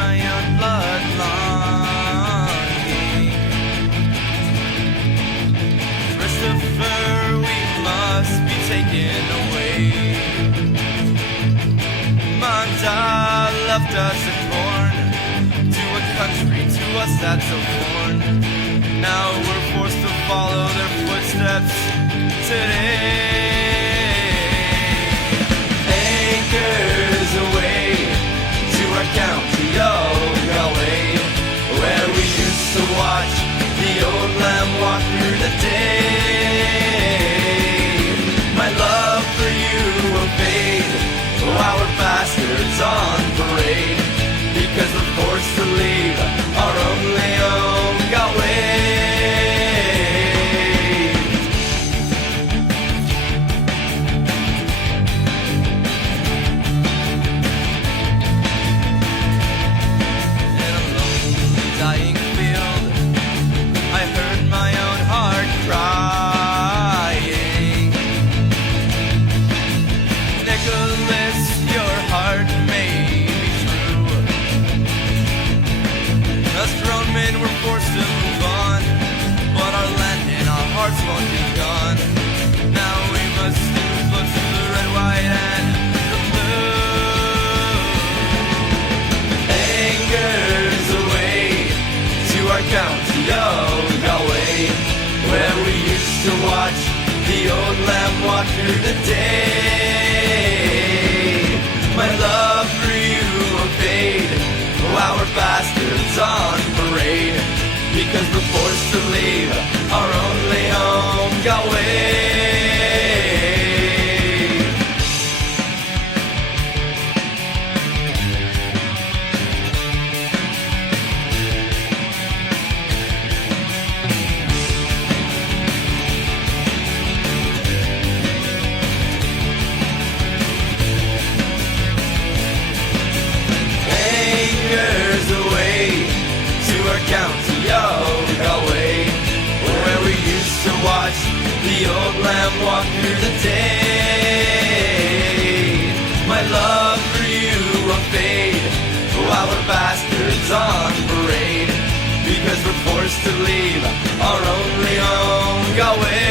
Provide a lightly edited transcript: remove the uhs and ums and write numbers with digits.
my own blood longing. Christopher, we must be taken away. Manda left us a corn to a country, to us that's so foreign. Now we're forced to follow their footsteps today. Anchors away to our county of Galway, where we used to watch the old lamb walk through the day. My love for you will fade while we're bastards on parade, because we're forced to leave our only home, Galway. In a lonely dying field, I heard my own heart crying. Nicholas, your heart may be true. Us grown men were forced to move on, but our land and our hearts won't be gone. Now we must choose close to the red, white, and the blue. Anchors away to our county of Galway, where we used to watch the old lamb walk through the day. My love for you will fade while we're bastards on parade, because we're forced to leave our only home, Galway. Anchors away to our county of Galway, where we used to watch the old lamb walk through the day. My love for you will fade while we're bastards on parade, because we're forced to leave our only home, Galway.